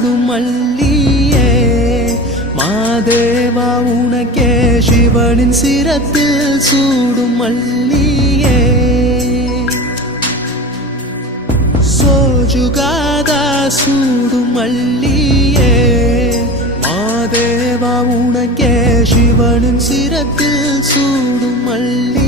சூடும் மல்லியே மாதேவா உனக்கே சிவனின் சிரத்தில் சூடும் மல்லியே சோஜுகாதா சூடும் மல்லியே மாதேவா உனக்கே சிவனின் சிரத்தில் சூடும் மல்லி